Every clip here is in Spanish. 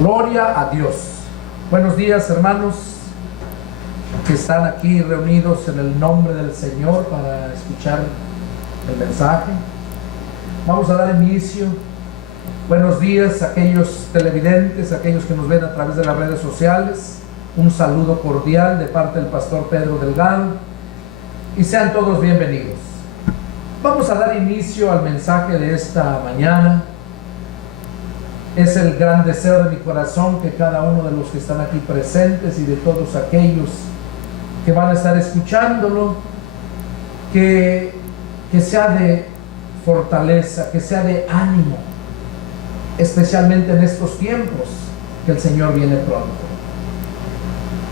Gloria a Dios. Buenos días, hermanos que están aquí reunidos en el nombre del Señor para escuchar el mensaje. Vamos a dar inicio. Buenos días a aquellos televidentes, a aquellos que nos ven a través de las redes sociales. Un saludo cordial de parte del pastor Pedro Delgado y sean todos bienvenidos. Vamos a dar inicio al mensaje de esta mañana. Es el gran deseo de mi corazón que cada uno de los que están aquí presentes y de todos aquellos que van a estar escuchándolo, que sea de fortaleza, que sea de ánimo, especialmente en estos tiempos que el Señor viene pronto,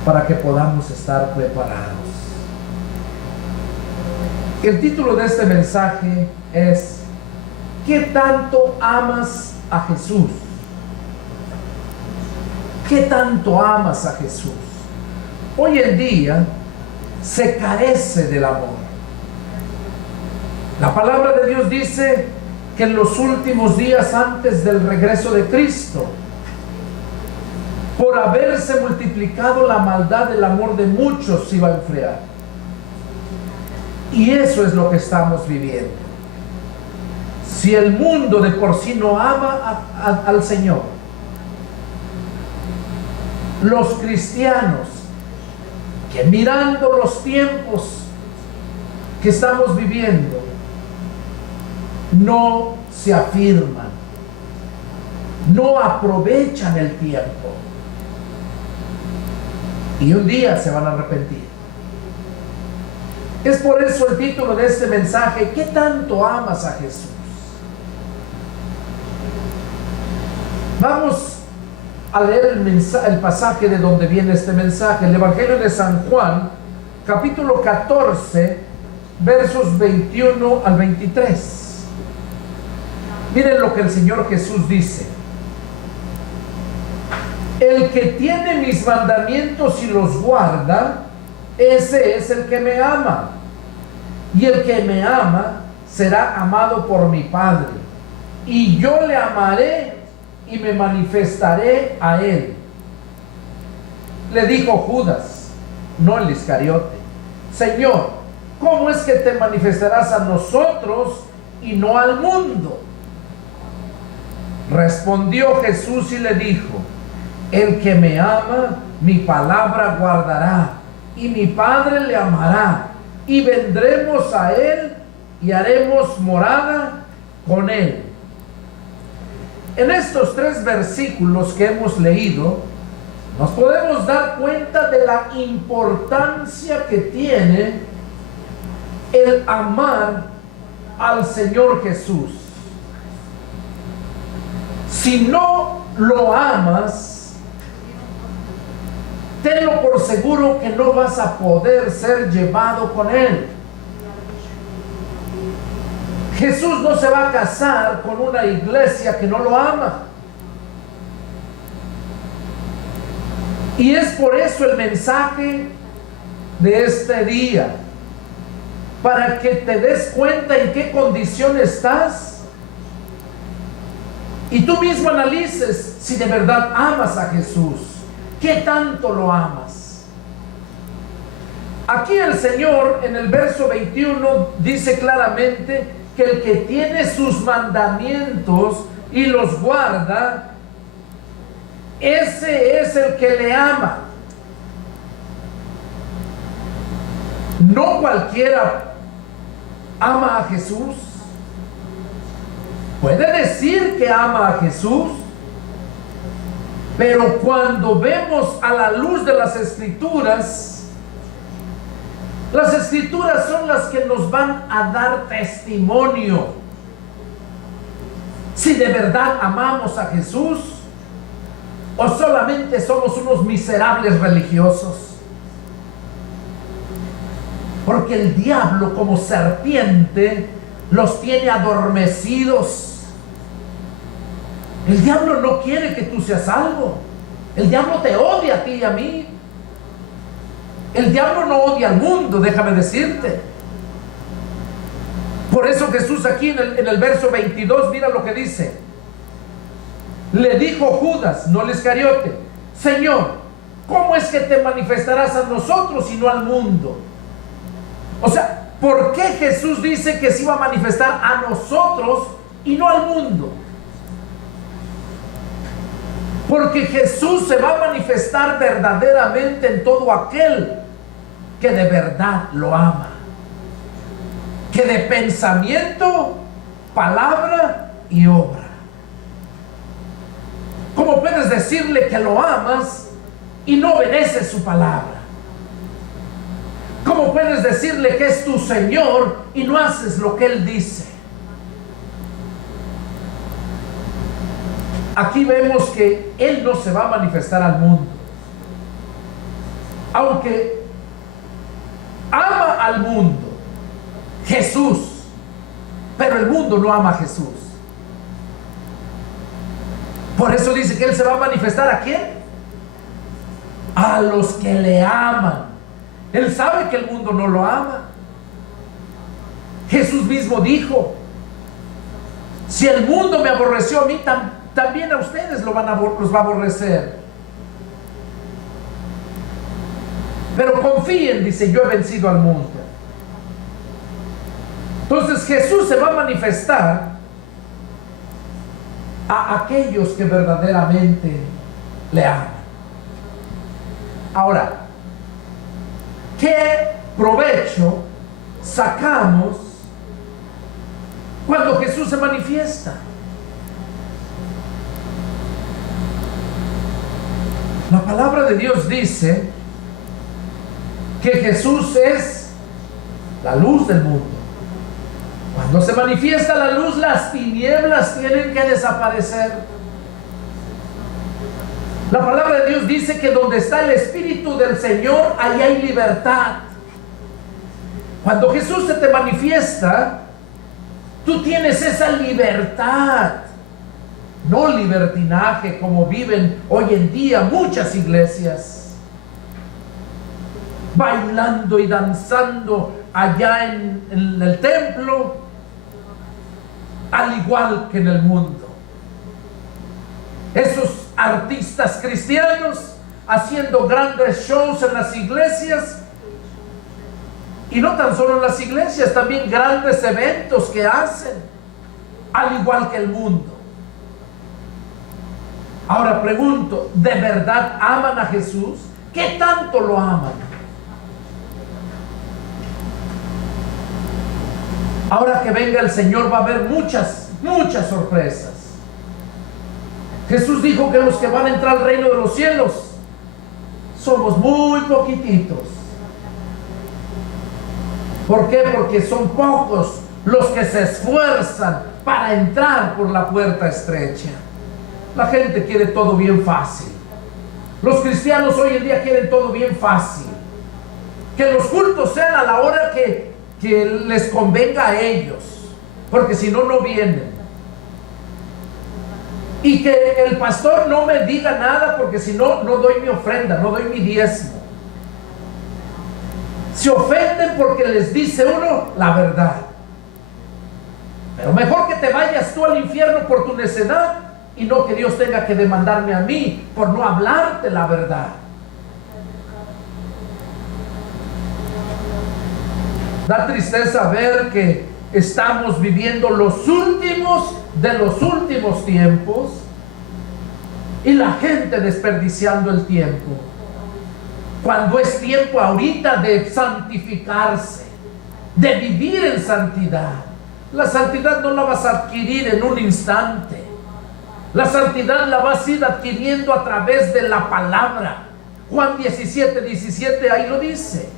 para que podamos estar preparados. El título de este mensaje es: ¿qué tanto amas a Jesús? ¿Qué tanto amas a Jesús? Hoy en día se carece del amor. La palabra de Dios dice que en los últimos días antes del regreso de Cristo, por haberse multiplicado la maldad, el amor de muchos se iba a enfriar. Y eso es lo que estamos viviendo. Si el mundo de por sí no ama al Señor, los cristianos que mirando los tiempos que estamos viviendo no se afirman, no aprovechan el tiempo y un día se van a arrepentir. Es por eso el título de este mensaje: ¿qué tanto amas a Jesús? Vamos a leer el pasaje de donde viene este mensaje, el Evangelio de San Juan, capítulo 14, versos 21 al 23. Miren lo que el Señor Jesús dice: el que tiene mis mandamientos y los guarda, ese es el que me ama, y el que me ama será amado por mi Padre, y yo le amaré y me manifestaré a él. Le dijo Judas, no el Iscariote: Señor, ¿cómo es que te manifestarás a nosotros y no al mundo? Respondió Jesús y le dijo: el que me ama, mi palabra guardará, y mi Padre le amará, y vendremos a él y haremos morada con él. En estos 3 versículos que hemos leído, nos podemos dar cuenta de la importancia que tiene el amar al Señor Jesús. Si no lo amas, tenlo por seguro que no vas a poder ser llevado con Él. Jesús no se va a casar con una iglesia que no lo ama. Y es por eso el mensaje de este día, para que te des cuenta en qué condición estás y tú mismo analices si de verdad amas a Jesús. ¿Qué tanto lo amas? Aquí el Señor en el verso 21 dice claramente que el que tiene sus mandamientos y los guarda, ese es el que le ama. No cualquiera ama a Jesús. Puede decir que ama a Jesús, pero cuando vemos a la luz de las Escrituras son las que nos van a dar testimonio si de verdad amamos a Jesús o solamente somos unos miserables religiosos. Porque el diablo, como serpiente, los tiene adormecidos. El diablo no quiere que tú seas salvo. El diablo te odia a ti y a mí. El diablo no odia al mundo, déjame decirte. Por eso Jesús aquí en el verso 22, mira lo que dice: Le dijo Judas, no el Iscariote: Señor, ¿cómo es que te manifestarás a nosotros y no al mundo? O sea, ¿por qué Jesús dice que se iba a manifestar a nosotros y no al mundo? Porque Jesús se va a manifestar verdaderamente en todo aquel que de verdad lo ama, que de pensamiento, palabra y obra. ¿Cómo puedes decirle que lo amas y no obedeces su palabra? ¿Cómo puedes decirle que es tu Señor y no haces lo que Él dice? Aquí vemos que Él no se va a manifestar al mundo, aunque ama al mundo, Jesús, pero el mundo no ama a Jesús. Por eso dice que Él se va a manifestar ¿a quién? A los que le aman. Él sabe que el mundo no lo ama. Jesús mismo dijo: si el mundo me aborreció a mí, también a ustedes los va a aborrecer. Pero confíen, dice, yo he vencido al mundo. Entonces Jesús se va a manifestar a aquellos que verdaderamente le aman. Ahora, ¿qué provecho sacamos cuando Jesús se manifiesta? La palabra de Dios dice que Jesús es la luz del mundo. Cuando se manifiesta la luz, las tinieblas tienen que desaparecer. La palabra de Dios dice que donde está el Espíritu del Señor, ahí hay libertad. Cuando Jesús se te manifiesta, tú tienes esa libertad, no libertinaje como viven hoy en día muchas iglesias, bailando y danzando allá en el templo, al igual que en el mundo. Esos artistas cristianos haciendo grandes shows en las iglesias, y no tan solo en las iglesias, también grandes eventos que hacen, al igual que el mundo. Ahora pregunto, ¿de verdad aman a Jesús? ¿Qué tanto lo aman? Ahora que venga el Señor va a haber muchas sorpresas. Jesús dijo que los que van a entrar al reino de los cielos somos muy poquititos. ¿Por qué? Porque son pocos los que se esfuerzan para entrar por la puerta estrecha. La gente quiere todo bien fácil. Los cristianos hoy en día quieren todo bien fácil. Que los cultos sean a la hora que les convenga a ellos, porque si no, no vienen. Y que el pastor no me diga nada, porque si no, no doy mi ofrenda, no doy mi diezmo. Se ofenden porque les dice uno la verdad. Pero mejor que te vayas tú al infierno por tu necedad, y no que Dios tenga que demandarme a mí por no hablarte la verdad. Da tristeza ver que estamos viviendo los últimos de los últimos tiempos, y la gente desperdiciando el tiempo, cuando es tiempo ahorita de santificarse, de vivir en santidad. La santidad no la vas a adquirir en un instante. La santidad la vas a ir adquiriendo a través de la palabra. Juan 17:17 ahí lo dice: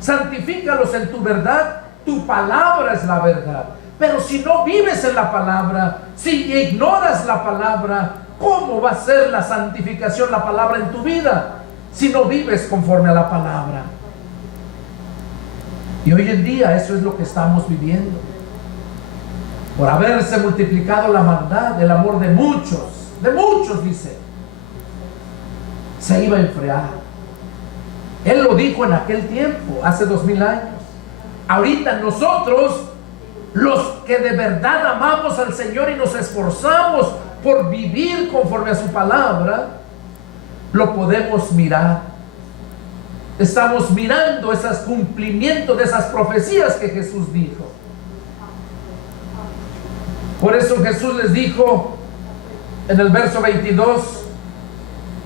santifícalos en tu verdad, tu palabra es la verdad. Pero si no vives en la palabra, si ignoras la palabra, ¿cómo va a ser la santificación, la palabra en tu vida, si no vives conforme a la palabra? Y hoy en día eso es lo que estamos viviendo. Por haberse multiplicado la maldad, el amor de muchos dice, se iba a enfriar. Él lo dijo en aquel tiempo, hace 2000 años. Ahorita nosotros, los que de verdad amamos al Señor y nos esforzamos por vivir conforme a su palabra, lo podemos mirar. Estamos mirando ese cumplimiento de esas profecías que Jesús dijo. Por eso Jesús les dijo en el verso 22,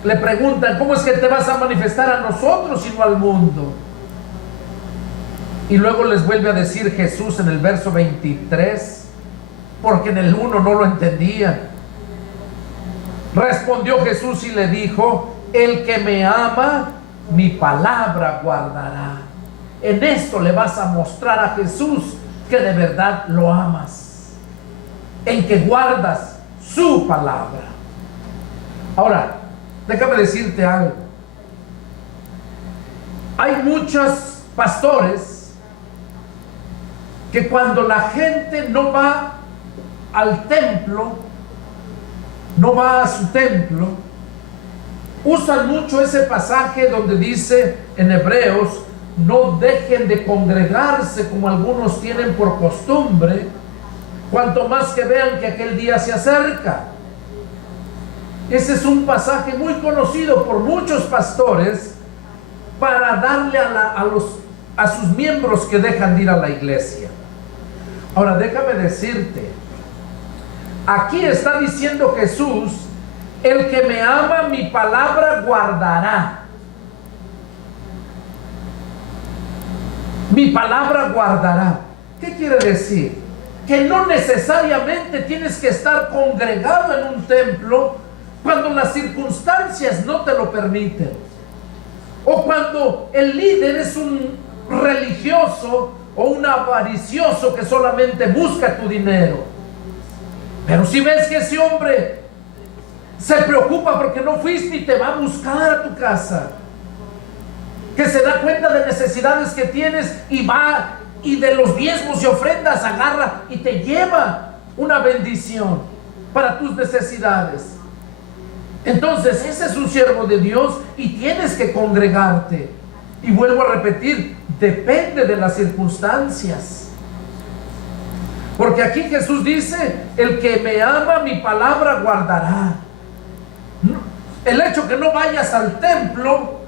le preguntan: ¿cómo es que te vas a manifestar a nosotros y no al mundo? Y luego les vuelve a decir Jesús en el verso 23, porque en el 1 no lo entendían. Respondió Jesús y le dijo: el que me ama, mi palabra guardará. En esto le vas a mostrar a Jesús que de verdad lo amas, en que guardas su palabra. Ahora, déjame decirte algo. Hay muchos pastores que cuando la gente no va al templo, no va a su templo, usan mucho ese pasaje donde dice en Hebreos: no dejen de congregarse como algunos tienen por costumbre, cuanto más que vean que aquel día se acerca. Ese es un pasaje muy conocido por muchos pastores para darle a sus miembros que dejan de ir a la iglesia. Ahora déjame decirte, aquí está diciendo Jesús: el que me ama, mi palabra guardará. Mi palabra guardará. ¿Qué quiere decir? Que no necesariamente tienes que estar congregado en un templo cuando las circunstancias no te lo permiten, o cuando el líder es un religioso o un avaricioso que solamente busca tu dinero. Pero si ves que ese hombre se preocupa porque no fuiste y te va a buscar a tu casa, que se da cuenta de necesidades que tienes y va y de los diezmos y ofrendas agarra y te lleva una bendición para tus necesidades, entonces ese es un siervo de Dios y tienes que congregarte. Y vuelvo a repetir, depende de las circunstancias, porque aquí Jesús dice: el que me ama, mi palabra guardará. El hecho que no vayas al templo,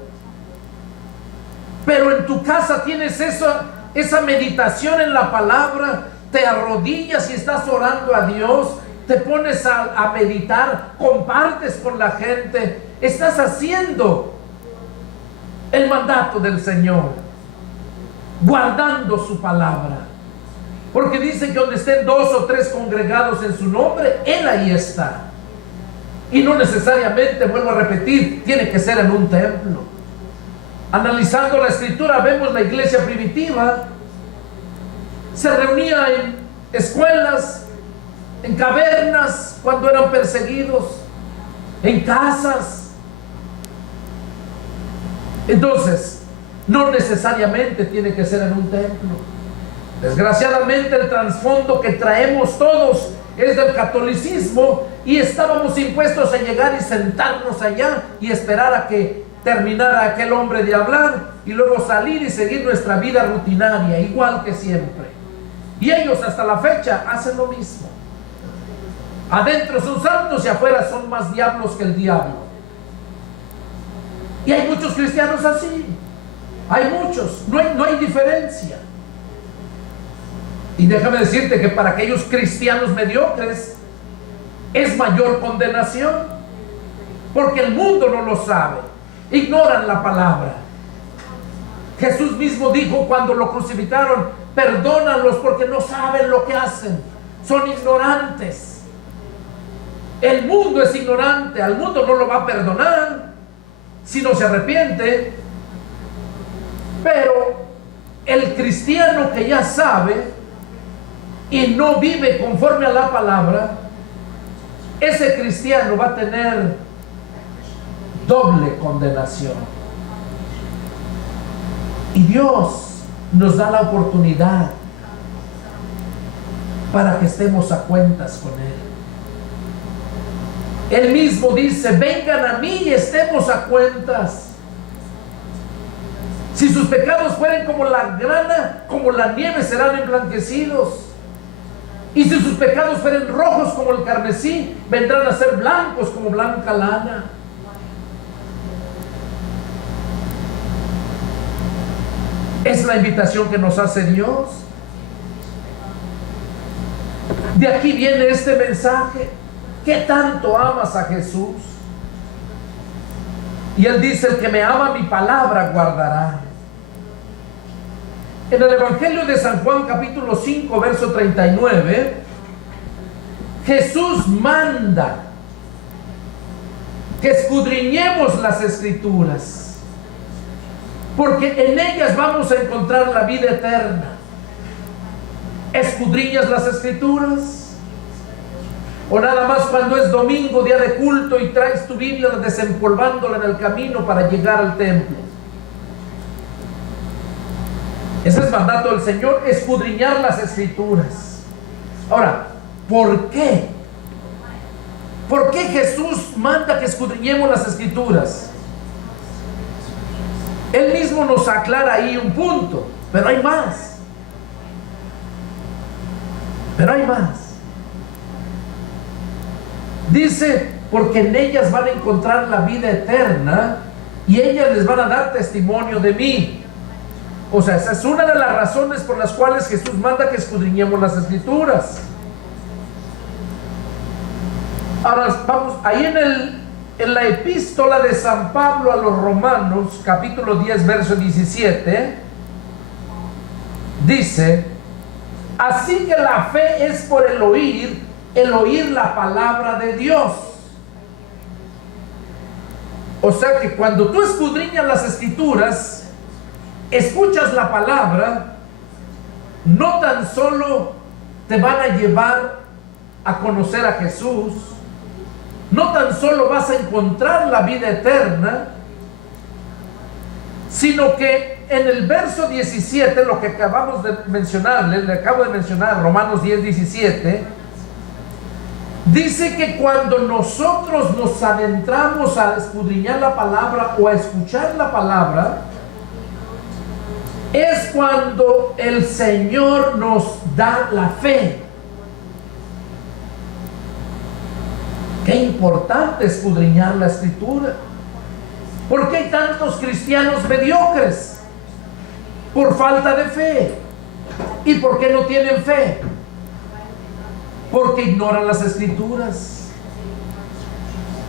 pero en tu casa tienes esa meditación en la palabra, te arrodillas y estás orando a Dios, te pones a meditar, compartes con la gente, estás haciendo el mandato del Señor, guardando su palabra, porque dice que donde estén 2 o 3 congregados en su nombre, Él ahí está. Y no necesariamente, vuelvo a repetir, tiene que ser en un templo. Analizando la escritura, vemos la iglesia primitiva se reunía en escuelas, en cavernas cuando eran perseguidos, en casas. Entonces, no necesariamente tiene que ser en un templo. Desgraciadamente, el trasfondo que traemos todos es del catolicismo, y estábamos impuestos a llegar y sentarnos allá y esperar a que terminara aquel hombre de hablar y luego salir y seguir nuestra vida rutinaria igual que siempre. Y ellos hasta la fecha hacen lo mismo. Adentro son santos y afuera son más diablos que el diablo. Y hay muchos cristianos así. Hay muchos, no hay diferencia. Y déjame decirte que para aquellos cristianos mediocres es mayor condenación, porque el mundo no lo sabe, ignoran la palabra. Jesús mismo dijo cuando lo crucificaron: perdónalos porque no saben lo que hacen, son ignorantes. El mundo es ignorante, al mundo no lo va a perdonar si no se arrepiente, pero el cristiano que ya sabe y no vive conforme a la palabra, ese cristiano va a tener doble condenación. Y Dios nos da la oportunidad para que estemos a cuentas con Él. Él mismo dice: vengan a mí y estemos a cuentas. Si sus pecados fueren como la grana, como la nieve, serán emblanquecidos. Y si sus pecados fueren rojos como el carmesí, vendrán a ser blancos como blanca lana. Es la invitación que nos hace Dios. De aquí viene este mensaje. ¿Qué tanto amas a Jesús? Y Él dice: el que me ama, mi palabra guardará. En el Evangelio de San Juan, capítulo 5, verso 39, Jesús manda que escudriñemos las Escrituras, porque en ellas vamos a encontrar la vida eterna. ¿Escudriñas las Escrituras? ¿O nada más cuando es domingo, día de culto, y traes tu Biblia desempolvándola en el camino para llegar al templo? Ese es mandato del Señor, escudriñar las Escrituras. Ahora, ¿por qué? ¿Por qué Jesús manda que escudriñemos las Escrituras? Él mismo nos aclara ahí un punto, pero hay más. Pero hay más. Dice: porque en ellas van a encontrar la vida eterna y ellas les van a dar testimonio de mí. O sea, esa es una de las razones por las cuales Jesús manda que escudriñemos las Escrituras. Ahora vamos, ahí en la epístola de San Pablo a los Romanos, capítulo 10, verso 17, dice: así que la fe es por el oír la palabra de Dios. O sea que cuando tú escudriñas las Escrituras, escuchas la palabra, no tan solo te van a llevar a conocer a Jesús, no tan solo vas a encontrar la vida eterna, sino que en el verso 17, lo que acabamos de mencionarle, le acabo de mencionar, Romanos 10, 17, dice que cuando nosotros nos adentramos a escudriñar la palabra o a escuchar la palabra, es cuando el Señor nos da la fe. Qué importante escudriñar la Escritura. ¿Por qué hay tantos cristianos mediocres? Por falta de fe. ¿Y por qué no tienen fe? Porque ignoran las Escrituras.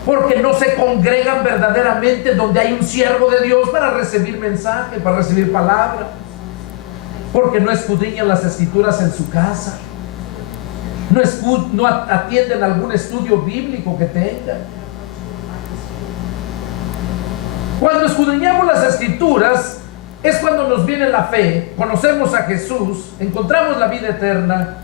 Porque no se congregan verdaderamente donde hay un siervo de Dios para recibir mensaje, para recibir palabra. Porque no escudriñan las Escrituras en su casa. No atienden algún estudio bíblico que tengan. Cuando escudriñamos las Escrituras es cuando nos viene la fe, conocemos a Jesús, encontramos la vida eterna.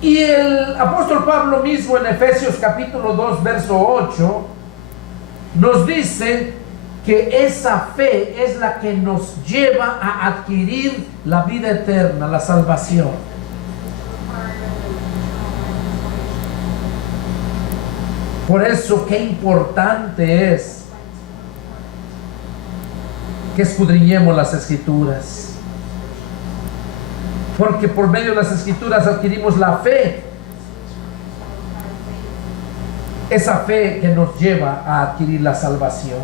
Y el apóstol Pablo mismo en Efesios capítulo 2 verso 8 nos dice que esa fe es la que nos lleva a adquirir la vida eterna, la salvación. Por eso qué importante es que escudriñemos las Escrituras. Porque por medio de las Escrituras adquirimos la fe. Esa fe que nos lleva a adquirir la salvación.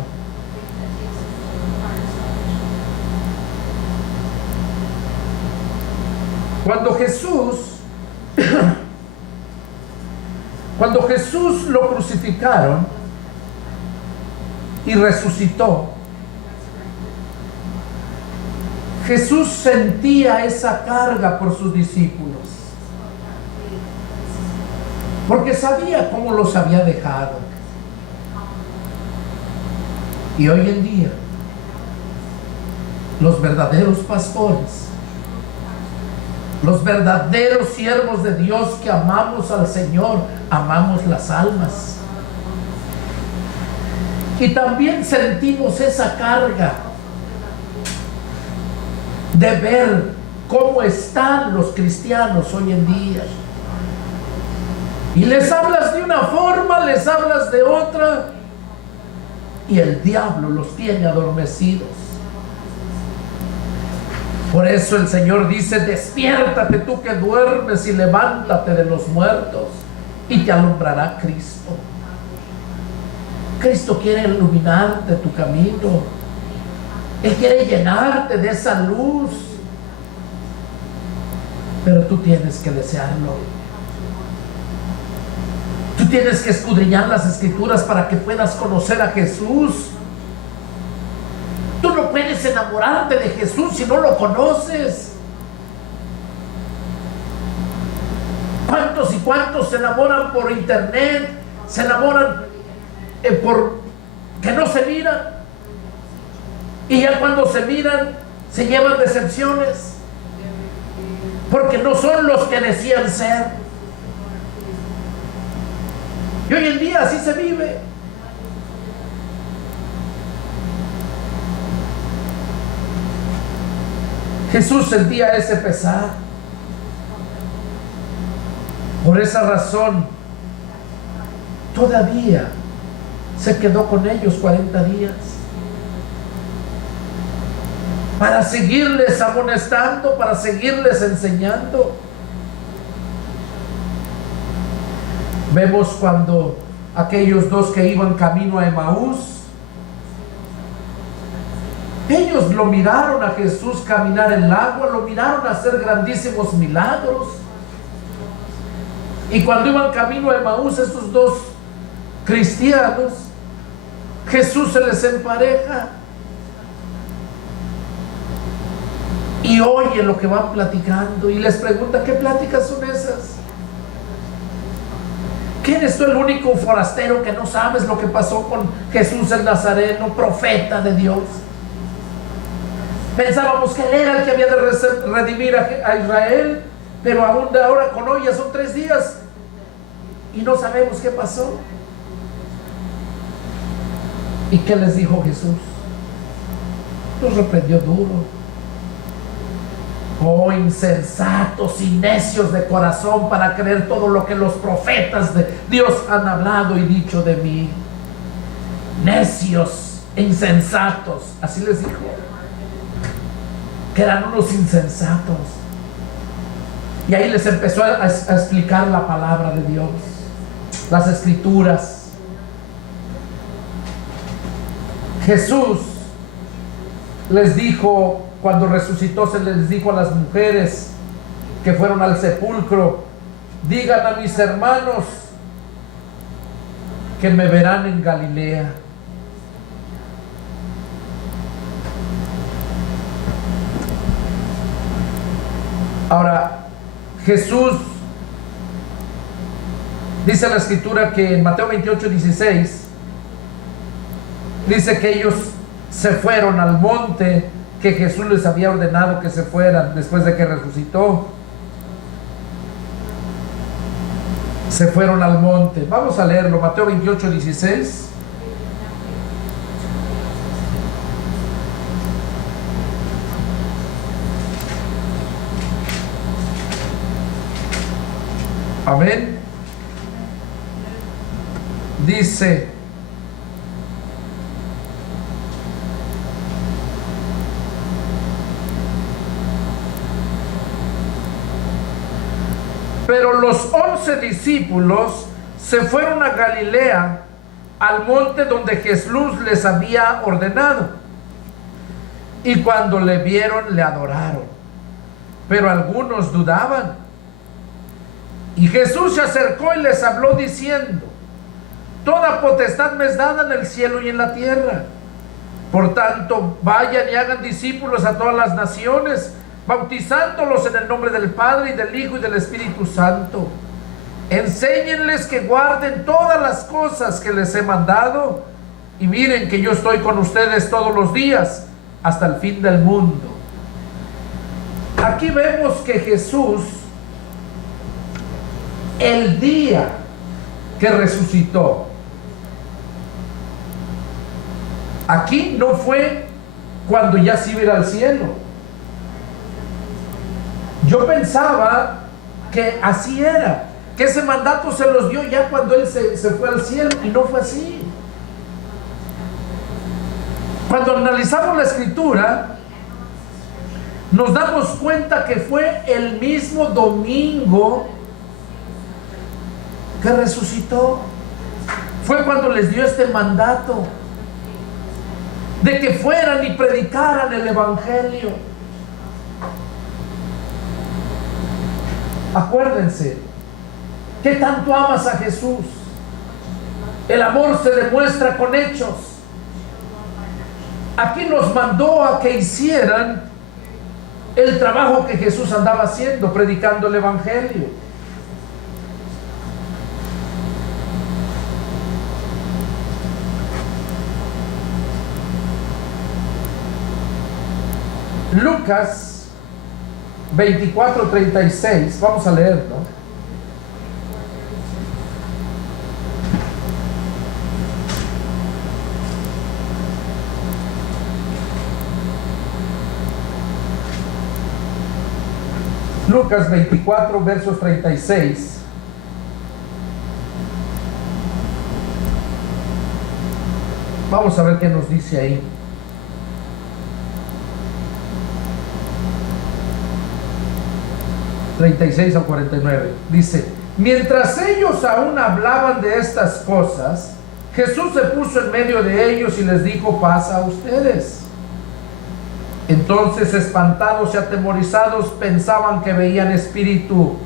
Cuando Jesús lo crucificaron y resucitó, Jesús sentía esa carga por sus discípulos, porque sabía cómo los había dejado. Y hoy en día, los verdaderos pastores, los verdaderos siervos de Dios que amamos al Señor, amamos las almas. Y también sentimos esa carga de ver cómo están los cristianos hoy en día. Y les hablas de una forma, les hablas de otra, y el diablo los tiene adormecidos. Por eso el Señor dice: despiértate tú que duermes y levántate de los muertos y te alumbrará Cristo. Cristo quiere iluminarte tu camino. Él quiere llenarte de esa luz, pero tú tienes que desearlo. Tú tienes que escudriñar las Escrituras para que puedas conocer a Jesús. Tú no puedes enamorarte de Jesús si no lo conoces. ¿Cuántos y cuántos se enamoran por internet? Se enamoran por que no se miran, y ya cuando se miran se llevan decepciones porque no son los que decían ser. Y hoy en día así se vive. Jesús sentía ese pesar. Por esa razón todavía se quedó con ellos 40 días para seguirles amonestando, para seguirles enseñando. Vemos cuando aquellos dos que iban camino a Emaús, ellos lo miraron a Jesús caminar en el agua, lo miraron hacer grandísimos milagros. Y cuando iban camino a Emaús, estos dos cristianos, Jesús se les empareja y oye lo que van platicando y les pregunta: ¿qué pláticas son esas? ¿Quién es tú, el único forastero, que no sabes lo que pasó con Jesús el Nazareno, profeta de Dios? Pensábamos que él era el que había de redimir a Israel, pero aún de ahora con hoy ya son 3 días y no sabemos qué pasó. ¿Y qué les dijo Jesús? Los reprendió duro. Oh, insensatos y necios de corazón, para creer todo lo que los profetas de Dios han hablado y dicho de mí. Necios e insensatos, así les dijo, que eran unos insensatos. Y ahí les empezó a explicar la palabra de Dios, las Escrituras. Jesús les dijo, cuando resucitó, se les dijo a las mujeres que fueron al sepulcro: digan a mis hermanos que me verán en Galilea. Ahora, Jesús, dice la Escritura que en Mateo 28:16 dice que ellos se fueron al monte que Jesús les había ordenado que se fueran después de que resucitó. Se fueron al monte. Vamos a leerlo, Mateo 28:16. Amén. Dice: pero los 11 discípulos se fueron a Galilea, al monte donde Jesús les había ordenado. Y cuando le vieron, le adoraron, pero algunos dudaban. Y Jesús se acercó y les habló diciendo: toda potestad me es dada en el cielo y en la tierra. Por tanto, vayan y hagan discípulos a todas las naciones, bautizándolos en el nombre del Padre y del Hijo y del Espíritu Santo. Enséñenles que guarden todas las cosas que les he mandado, y miren que yo estoy con ustedes todos los días hasta el fin del mundo. Aquí vemos que Jesús, el día que resucitó, aquí no fue cuando ya se iba a ir al cielo. Yo pensaba que así era, que ese mandato se los dio ya cuando él se fue al cielo, y no fue así. Cuando analizamos la Escritura, nos damos cuenta que fue el mismo domingo que resucitó. Fue cuando les dio este mandato de que fueran y predicaran el evangelio. Acuérdense, ¿qué tanto amas a Jesús? El amor se demuestra con hechos. Aquí nos mandó a que hicieran el trabajo que Jesús andaba haciendo, predicando el evangelio. Lucas 24:36, vamos a leerlo. Lucas 24, versos 36. Vamos a ver qué nos dice ahí. ...36 al 49... dice: mientras ellos aún hablaban de estas cosas, Jesús se puso en medio de ellos y les dijo: paz a ustedes. Entonces, espantados y atemorizados, pensaban que veían espíritu.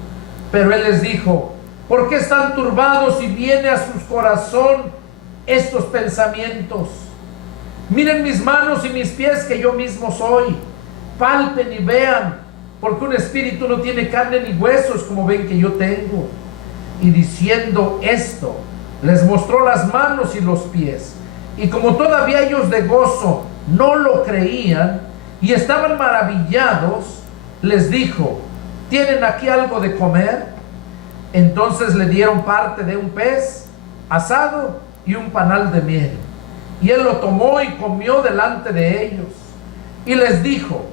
Pero él les dijo: ¿por qué están turbados y viene a su corazón estos pensamientos? Miren mis manos y mis pies, que yo mismo soy. Palpen y vean, porque un espíritu no tiene carne ni huesos, como ven que yo tengo. Y diciendo esto, les mostró las manos y los pies. Y como todavía ellos de gozo no lo creían y estaban maravillados, les dijo: ¿tienen aquí algo de comer? Entonces le dieron parte de un pez asado y un panal de miel. Y él lo tomó y comió delante de ellos. Y les dijo: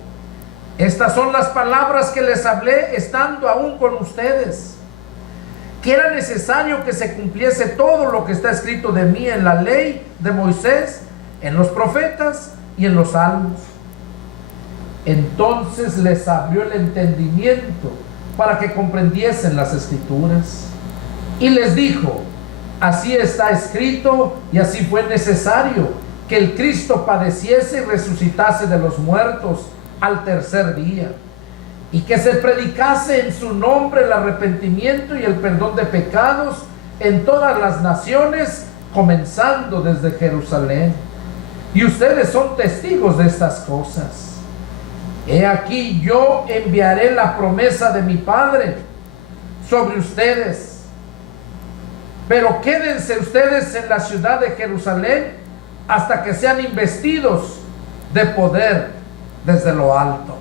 estas son las palabras que les hablé estando aún con ustedes, que era necesario que se cumpliese todo lo que está escrito de mí en la ley de Moisés, en los profetas y en los salmos. Entonces les abrió el entendimiento para que comprendiesen las escrituras. Y les dijo: así está escrito y así fue necesario que el Cristo padeciese y resucitase de los muertos al tercer día, y que se predicase en su nombre el arrepentimiento y el perdón de pecados en todas las naciones, comenzando desde Jerusalén. Y ustedes son testigos de estas cosas. He aquí, yo enviaré la promesa de mi Padre sobre ustedes, pero quédense ustedes en la ciudad de Jerusalén hasta que sean investidos de poder desde lo alto.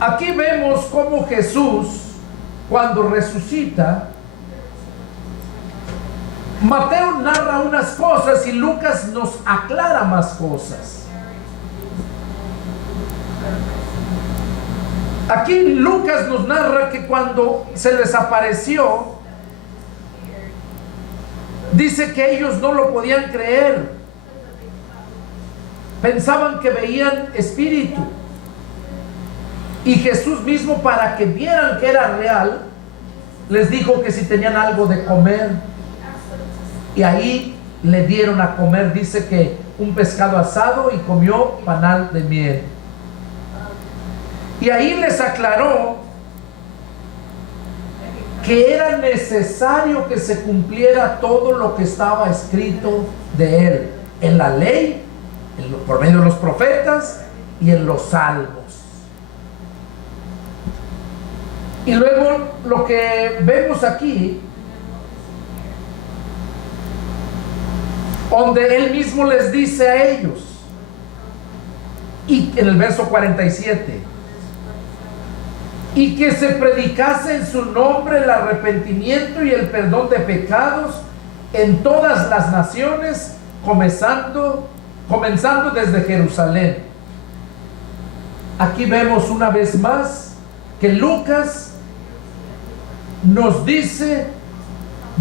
Aquí vemos cómo Jesús, cuando resucita, Mateo narra unas cosas y Lucas nos aclara más cosas. Aquí Lucas nos narra que cuando se les apareció, dice que ellos no lo podían creer. Pensaban que veían espíritu. Y Jesús mismo, para que vieran que era real, les dijo que si tenían algo de comer. Y ahí le dieron a comer, dice que un pescado asado, y comió panal de miel. Y ahí les aclaró que era necesario que se cumpliera todo lo que estaba escrito de él en la ley, por medio de los profetas y en los salmos. Y luego lo que vemos aquí, donde él mismo les dice a ellos, y en el verso 47, y que se predicase en su nombre el arrepentimiento y el perdón de pecados en todas las naciones, comenzando desde Jerusalén. Aquí vemos una vez más que Lucas nos dice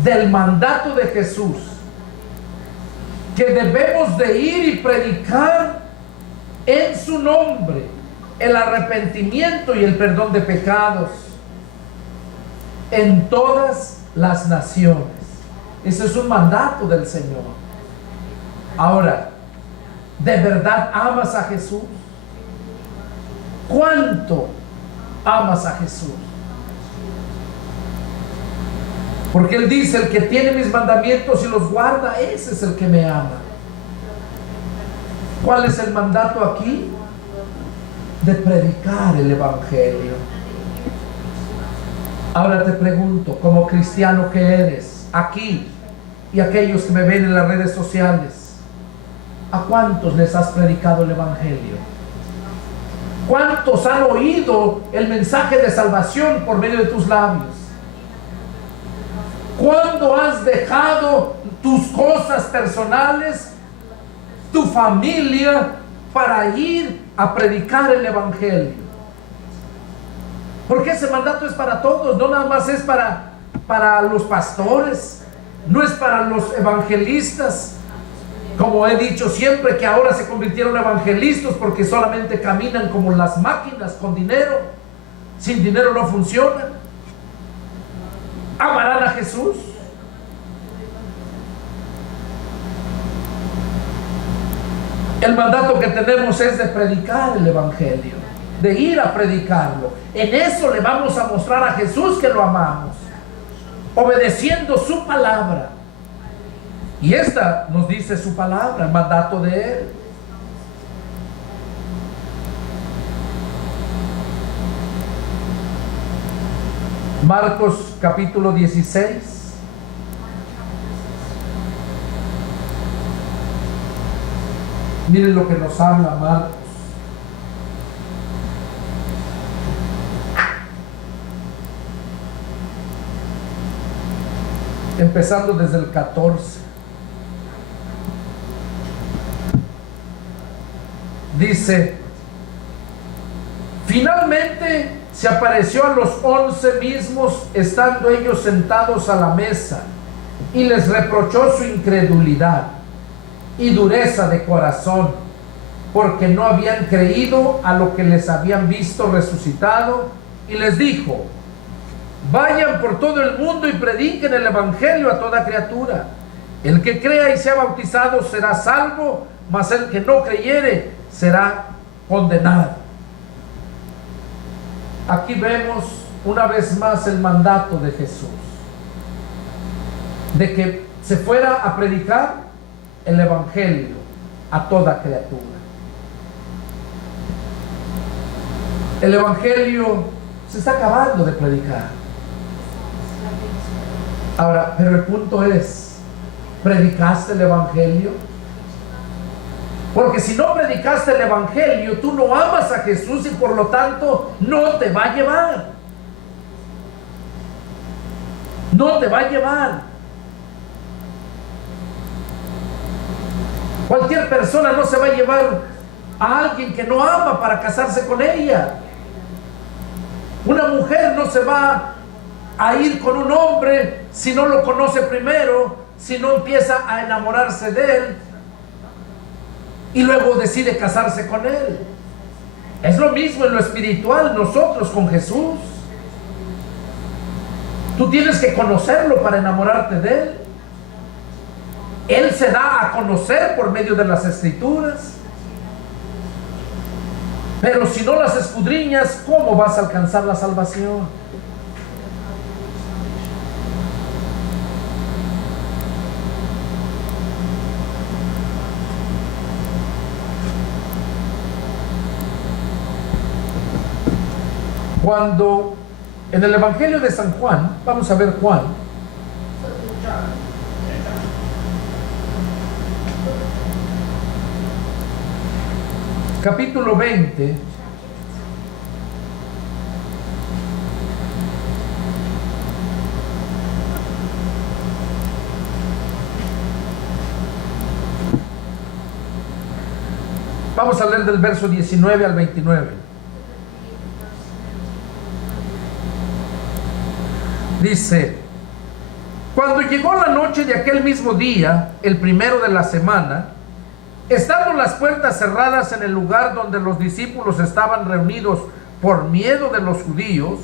del mandato de Jesús, que debemos de ir y predicar en su nombre el arrepentimiento y el perdón de pecados en todas las naciones. Ese es un mandato del Señor. Ahora, ¿de verdad amas a Jesús? ¿Cuánto amas a Jesús? Porque Él dice: el que tiene mis mandamientos y los guarda, ese es el que me ama. ¿Cuál es el mandato aquí? De predicar el Evangelio. Ahora te pregunto, como cristiano que eres, aquí y aquellos que me ven en las redes sociales, ¿a cuántos les has predicado el Evangelio? ¿Cuántos han oído el mensaje de salvación por medio de tus labios? ¿Cuándo has dejado tus cosas personales, tu familia, para ir a predicar el Evangelio? Porque ese mandato es para todos, no nada más es para los pastores, no es para los evangelistas. Como he dicho siempre, que ahora se convirtieron en evangelistas porque solamente caminan como las máquinas, con dinero. Sin dinero no funcionan. ¿Amarán a Jesús? El mandato que tenemos es de predicar el Evangelio, de ir a predicarlo. En eso le vamos a mostrar a Jesús que lo amamos, obedeciendo su palabra. Y esta nos dice su palabra, el mandato de Él. Marcos capítulo 16. Miren lo que nos habla Marcos. Empezando desde el 14. Dice: finalmente se apareció a los 11 mismos, estando ellos sentados a la mesa, y les reprochó su incredulidad y dureza de corazón, porque no habían creído a lo que les habían visto resucitado, y les dijo: vayan por todo el mundo y prediquen el Evangelio a toda criatura. El que crea y sea bautizado será salvo, mas el que no creyere será condenado. Aquí vemos una vez más el mandato de Jesús, de que se fuera a predicar el Evangelio a toda criatura. El Evangelio se está acabando de predicar. Ahora, pero el punto es: ¿predicaste el Evangelio? Porque si no predicaste el Evangelio, tú no amas a Jesús y por lo tanto no te va a llevar. No te va a llevar. Cualquier persona no se va a llevar a alguien que no ama para casarse con ella. Una mujer no se va a ir con un hombre si no lo conoce primero, si no empieza a enamorarse de él y luego decide casarse con él. Es lo mismo en lo espiritual, nosotros con Jesús. Tú tienes que conocerlo para enamorarte de él. Él se da a conocer por medio de las Escrituras. Pero si no las escudriñas, ¿cómo vas a alcanzar la salvación? Cuando en el Evangelio de San Juan, vamos a ver Juan, capítulo 20, vamos a leer del verso 19 al 29. Dice: cuando llegó la noche de aquel mismo día, el primero de la semana, Estando las puertas cerradas en el lugar donde los discípulos estaban reunidos por miedo de los judíos,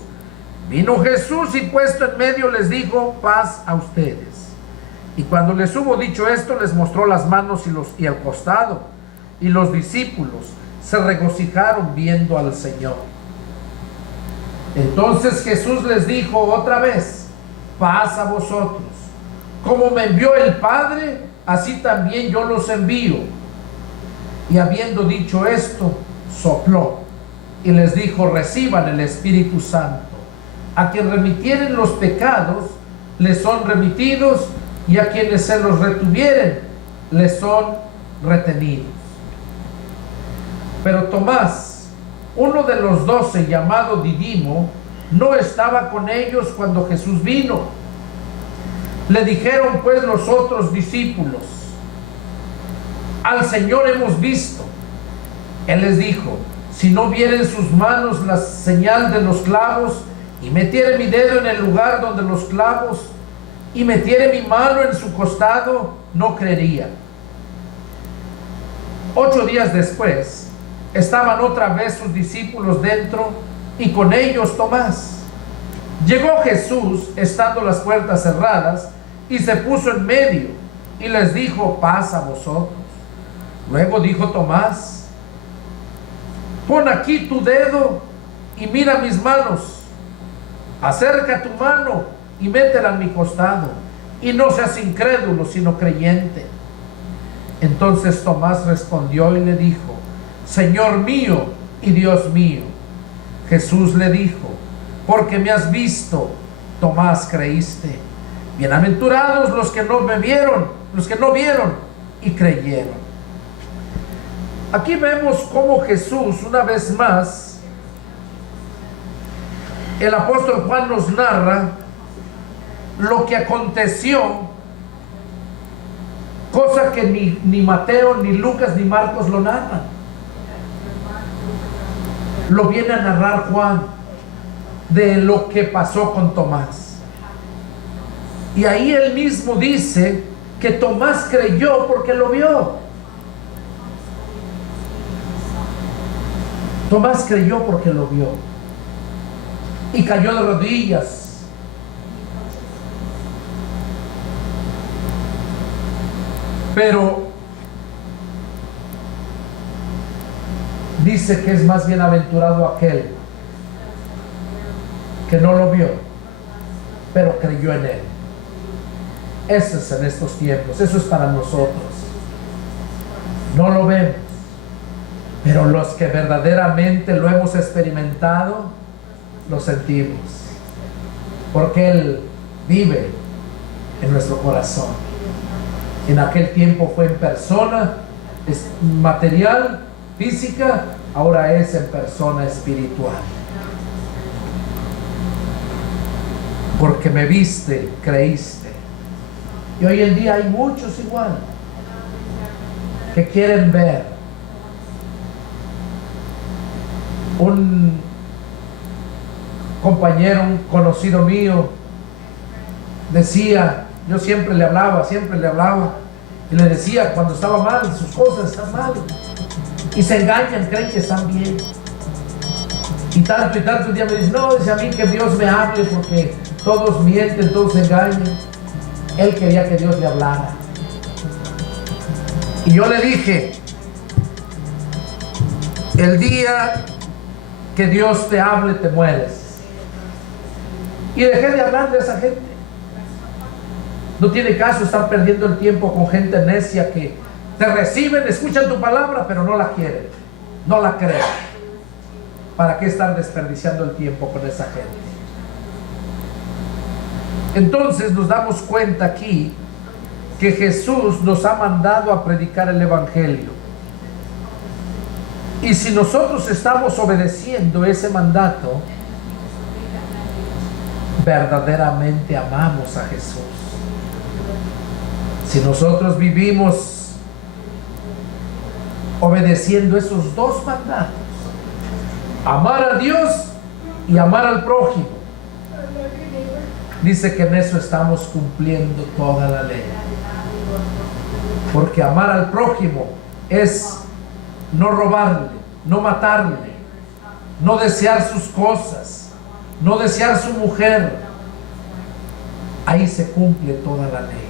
vino Jesús y puesto en medio les dijo: paz a ustedes. Y cuando les hubo dicho esto, les mostró las manos y el costado. Y los discípulos se regocijaron viendo al Señor. Entonces Jesús les dijo otra vez: paz a vosotros. Como me envió el Padre, así también yo los envío. Y habiendo dicho esto, sopló y les dijo: reciban el Espíritu Santo. A quien remitieren los pecados, les son remitidos, y a quienes se los retuvieren, les son retenidos. Pero Tomás, uno de los 12, llamado Didimo, no estaba con ellos cuando Jesús vino. Le dijeron pues los otros discípulos: al Señor hemos visto. Él les dijo: si no viere en sus manos la señal de los clavos, y metiere mi dedo en el lugar donde los clavos, y metiere mi mano en su costado, no creería. 8 días después, estaban otra vez sus discípulos dentro, y con ellos Tomás. Llegó Jesús, estando las puertas cerradas, y se puso en medio, y les dijo: paz a vosotros. Luego dijo Tomás: pon aquí tu dedo, y mira mis manos. Acerca tu mano, y métela en mi costado, y no seas incrédulo, sino creyente. Entonces Tomás respondió y le dijo: Señor mío y Dios mío. Jesús le dijo: porque me has visto, Tomás, creíste. Bienaventurados los que no vieron y creyeron. Aquí vemos cómo Jesús, una vez más, el apóstol Juan nos narra lo que aconteció, cosa que ni Mateo, ni Lucas, ni Marcos lo narran. Lo viene a narrar Juan, de lo que pasó con Tomás. Y ahí él mismo dice que Tomás creyó porque lo vio. Tomás creyó porque lo vio. Y cayó de rodillas. Pero dice que es más bienaventurado aquel que no lo vio, pero creyó en él. Eso es en estos tiempos, eso es para nosotros. No lo vemos, pero los que verdaderamente lo hemos experimentado, lo sentimos, porque Él vive en nuestro corazón. En aquel tiempo fue en persona, es material, física, ahora es en persona espiritual. Porque me viste, creíste. Y hoy en día hay muchos igual, que quieren ver. Un compañero, un conocido mío, decía, yo siempre le hablaba, y le decía cuando estaba mal, sus cosas están mal, y se engañan, creen que están bien. Y tanto un día me dice: no, dice, a mí que Dios me hable, porque todos mienten, todos se engañan. Él quería que Dios le hablara. Y yo le dije: el día que Dios te hable, te mueres. Y dejé de hablar de esa gente. No tiene caso estar perdiendo el tiempo con gente necia que te reciben, escuchan tu palabra, pero no la quieren, no la creen. ¿Para qué estar desperdiciando el tiempo con esa gente? Entonces nos damos cuenta aquí que Jesús nos ha mandado a predicar el Evangelio. Y si nosotros estamos obedeciendo ese mandato, verdaderamente amamos a Jesús. Si nosotros vivimos obedeciendo esos dos mandatos, amar a Dios y amar al prójimo, dice que en eso estamos cumpliendo toda la ley. Porque amar al prójimo es no robarle, no matarle, no desear sus cosas, no desear su mujer. Ahí se cumple toda la ley.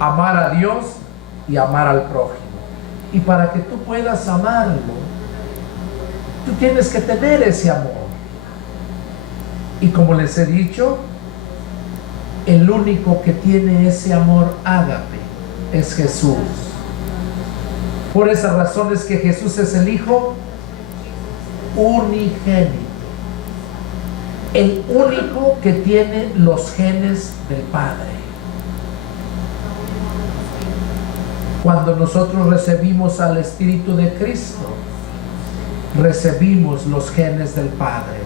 Amar a Dios y amar al prójimo. Y para que tú puedas amarlo, tú tienes que tener ese amor. Y como les he dicho, el único que tiene ese amor ágape es Jesús. Por esa razón es que Jesús es el Hijo unigénito, el único que tiene los genes del Padre. Cuando nosotros recibimos al Espíritu de Cristo, recibimos los genes del Padre,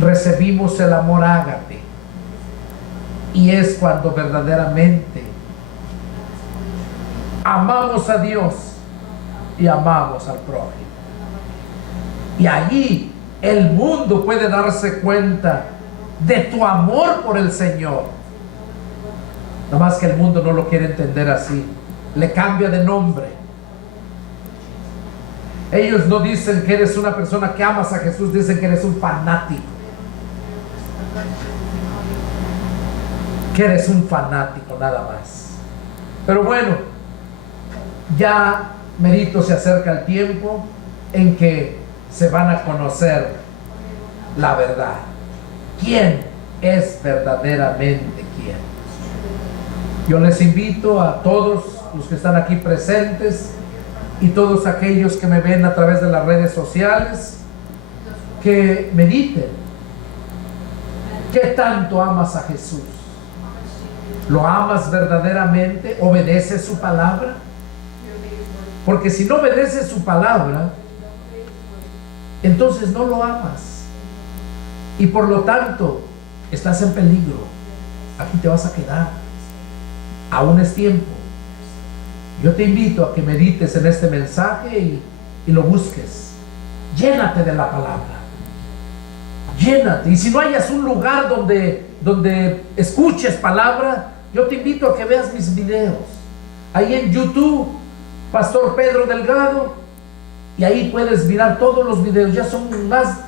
recibimos el amor ágape, y es cuando verdaderamente amamos a Dios y amamos al prójimo. Y allí el mundo puede darse cuenta de tu amor por el Señor. Nada más que el mundo no lo quiere entender así, le cambia de nombre. Ellos no dicen que eres una persona que amas a Jesús, dicen que eres un fanático. Que eres un fanático, nada más. Pero bueno, ya merito se acerca el tiempo en que se van a conocer la verdad. ¿Quién es verdaderamente quién? Yo les invito a todos los que están aquí presentes y todos aquellos que me ven a través de las redes sociales, que mediten. ¿Qué tanto amas a Jesús? ¿Lo amas verdaderamente? ¿Obedeces su palabra? Porque si no obedeces su palabra, entonces no lo amas. Y por lo tanto, estás en peligro. Aquí te vas a quedar. Aún es tiempo. Yo te invito a que medites en este mensaje y lo busques. Llénate de la palabra. Llénate. Y si no hayas un lugar donde escuches palabra, yo te invito a que veas mis videos. Ahí en YouTube, Pastor Pedro Delgado, y ahí puedes mirar todos los videos. Ya son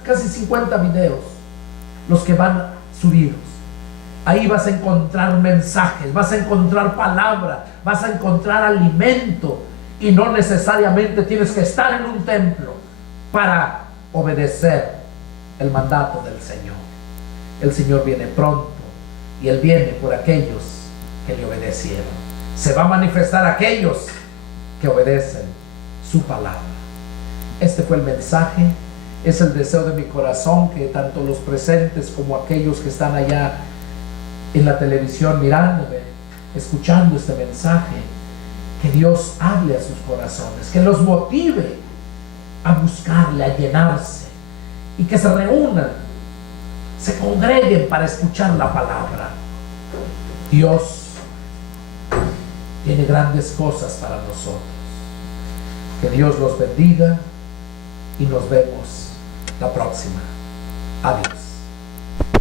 casi 50 videos los que van subidos. Ahí vas a encontrar mensajes, vas a encontrar palabra, vas a encontrar alimento, y no necesariamente tienes que estar en un templo para obedecer el mandato del Señor. El Señor viene pronto, y Él viene por aquellos que le obedecieron. Se va a manifestar a aquellos que obedecen su palabra. Este fue el mensaje. Es el deseo de mi corazón que tanto los presentes como aquellos que están allá en la televisión mirándome, escuchando este mensaje, que Dios hable a sus corazones, que los motive a buscarle, a llenarse, y que se reúnan, se congreguen para escuchar la palabra. Dios tiene grandes cosas para nosotros. Que Dios los bendiga y nos vemos la próxima. Adiós.